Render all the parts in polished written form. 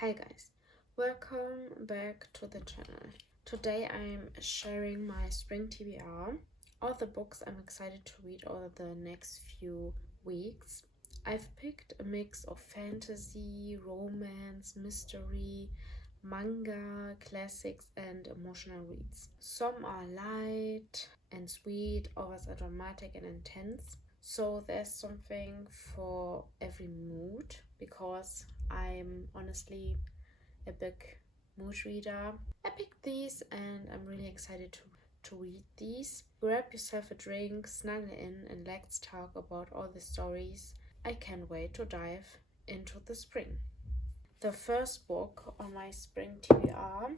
Hi guys, welcome back to the channel. Today I'm sharing my Spring TBR, all the books I'm excited to read over the next few weeks. I've picked a mix of fantasy, romance, mystery, manga, classics and emotional reads. Some are light and sweet, others are dramatic and intense. So there's something for every mood because I'm honestly a big mood reader. I picked these and I'm really excited to read these. Grab yourself a drink, snuggle in, and let's talk about all the stories. I can't wait to dive into the spring. The first book on my Spring TBR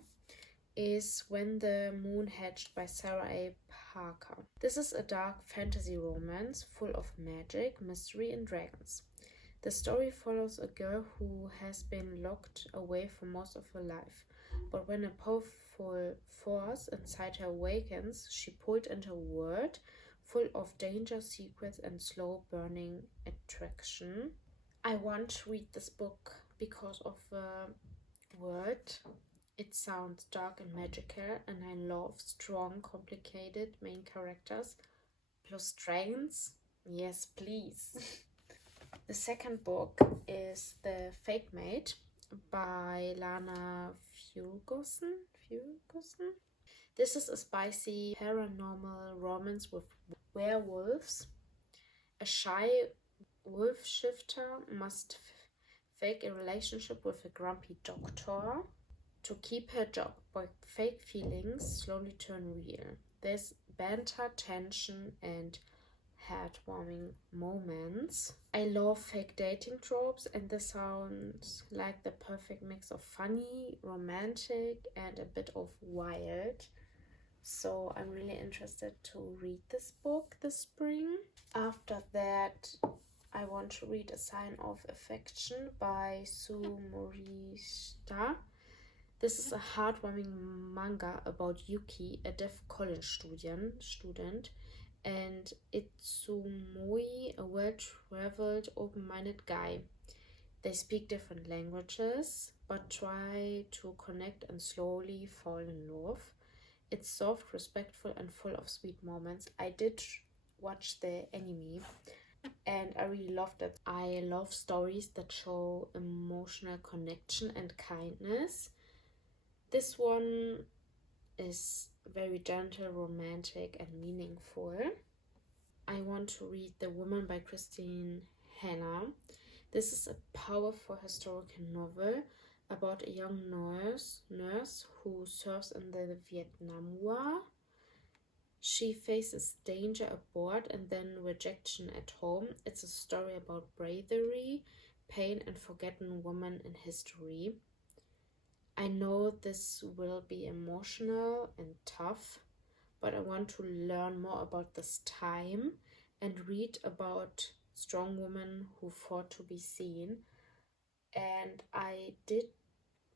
is When the Moon Hatched by Sarah A. Parker. This is a dark fantasy romance full of magic, mystery, and dragons. The story follows a girl who has been locked away for most of her life, but when a powerful force inside her awakens, she pulled into a world full of danger, secrets, and slow burning attraction. I want to read this book because of the word. It sounds dark and magical, and I love strong, complicated main characters plus dragons. Yes, please. The second book is The Fake Maid by Lana Ferguson. This is a spicy paranormal romance with werewolves. A shy wolf shifter must fake a relationship with a grumpy doctor to keep her job, but fake feelings slowly turn real. There's banter, tension, and heartwarming moments. I love fake dating tropes, and this sounds like the perfect mix of funny, romantic, and a bit of wild. So I'm really interested to read this book this spring. After that, I want to read A Sign of Affection by Sue Morishita. This is a heartwarming manga about Yuki, a deaf college student, and Itsumoi, a well-traveled, open-minded guy. They speak different languages, but try to connect and slowly fall in love. It's soft, respectful, and full of sweet moments. I did watch the anime, and I really loved it. I love stories that show emotional connection and kindness. This one is very gentle, romantic, and meaningful. I want to read The Woman by Christine Hanna. This is a powerful historical novel about a young nurse who serves in the Vietnam War. She faces danger aboard and then rejection at home. It's a story about bravery, pain, and forgotten women in history. I know this will be emotional and tough, but I want to learn more about this time and read about strong women who fought to be seen. And I did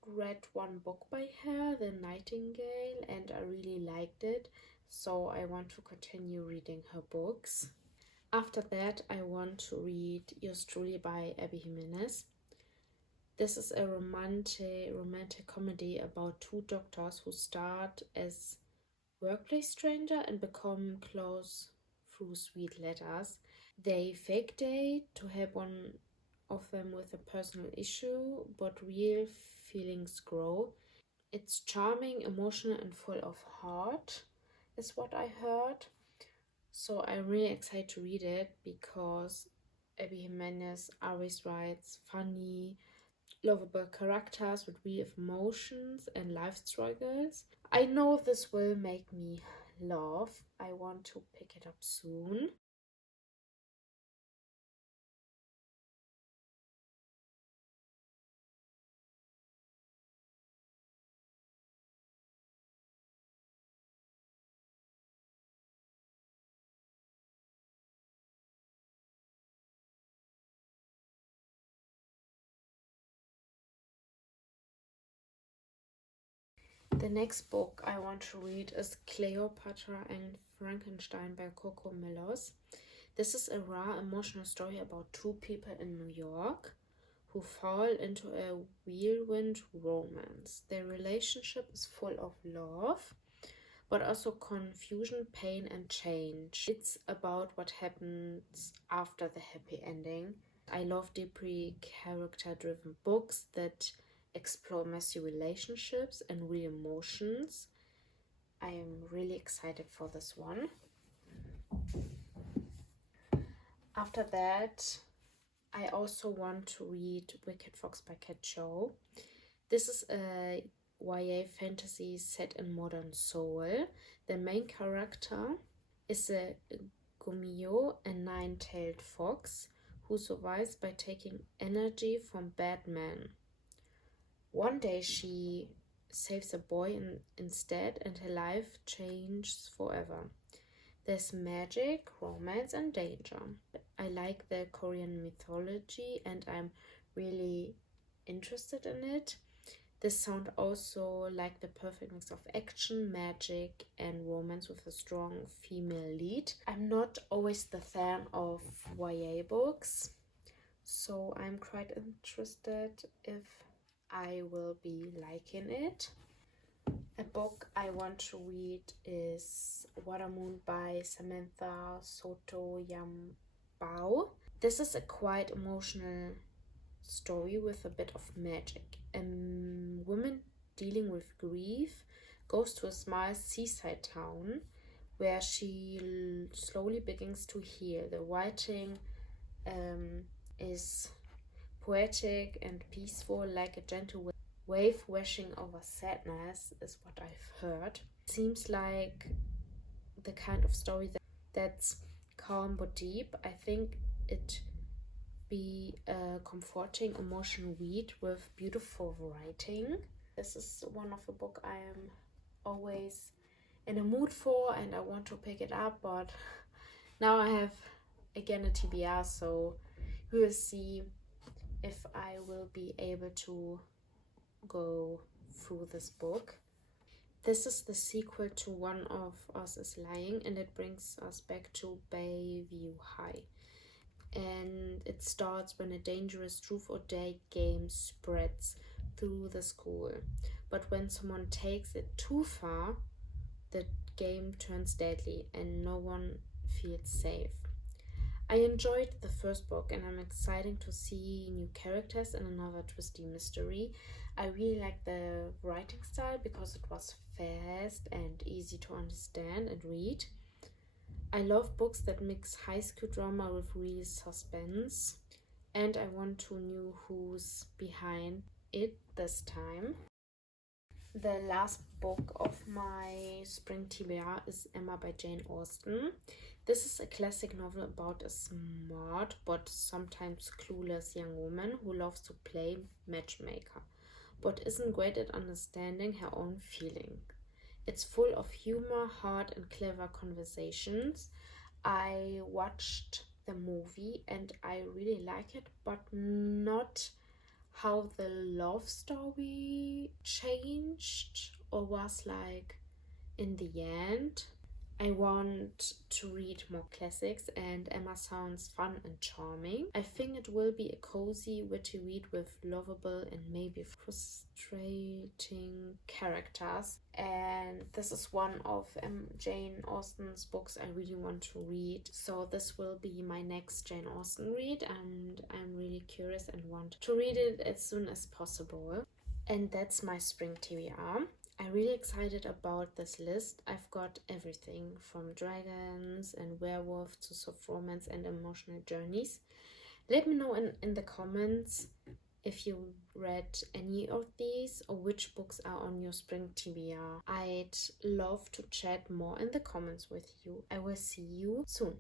read one book by her, The Nightingale, and I really liked it, so I want to continue reading her books. After that, I want to read Yours Truly by Abby Jimenez. This is a romantic comedy about two doctors who start as workplace strangers and become close through sweet letters. They fake date to help one of them with a personal issue, but real feelings grow. It's charming, emotional, and full of heart, is what I heard. So I'm really excited to read it because Abby Jimenez always writes funny, lovable characters with real emotions and life struggles. I know this will make me laugh. I want to pick it up soon. The next book I want to read is Cleopatra and Frankenstein by Coco Millos. This is a raw emotional story about two people in New York who fall into a whirlwind romance. Their relationship is full of love, but also confusion, pain, and change. It's about what happens after the happy ending. I love deeply character-driven books that explore messy relationships and real emotions. I am really excited for this one. After that, I also want to read Wicked Fox by Cat Cho. This is a YA fantasy set in modern Seoul. The main character is a Gumyo, a nine-tailed fox, who survives by taking energy from bad men. One day she saves a boy instead, and her life changes forever. There's magic, romance, and danger. I like the Korean mythology and I'm really interested in it. This sounds also like the perfect mix of action, magic, and romance with a strong female lead. I'm not always the fan of YA books, so I'm quite interested if I will be liking it. A book I want to read is Water Moon by Samantha Soto Yambao. This is a quite emotional story with a bit of magic. A woman dealing with grief goes to a small seaside town where she slowly begins to heal. The writing is poetic and peaceful, like a gentle wave washing over sadness, is what I've heard. Seems like the kind of story that's calm but deep. I think it be a comforting emotional read with beautiful writing. This is one of the book I am always in a mood for and I want to pick it up, but now I have again a TBR, so we will see if I will be able to go through this book. This is the sequel to One of Us is Lying, and it brings us back to Bayview High. And it starts when a dangerous truth or dare game spreads through the school. But when someone takes it too far, the game turns deadly and no one feels safe. I enjoyed the first book and I'm excited to see new characters and another twisty mystery. I really like the writing style because it was fast and easy to understand and read. I love books that mix high school drama with real suspense, and I want to know who's behind it this time. The last book of my Spring TBR is Emma by Jane Austen. This is a classic novel about a smart but sometimes clueless young woman who loves to play matchmaker, but isn't great at understanding her own feeling. It's full of humor, heart, and clever conversations. I watched the movie and I really like it, but not how the love story changed or was like in the end. I want to read more classics and Emma sounds fun and charming. I think it will be a cozy, witty read with lovable and maybe frustrating characters. And this is one of Jane Austen's books I really want to read. So this will be my next Jane Austen read and I'm really curious and want to read it as soon as possible. And that's my Spring TBR. I'm really excited about this list. I've got everything from dragons and werewolves to soft romance and emotional journeys. Let me know in the comments if you read any of these or which books are on your Spring TBR. I'd love to chat more in the comments with you. I will see you soon.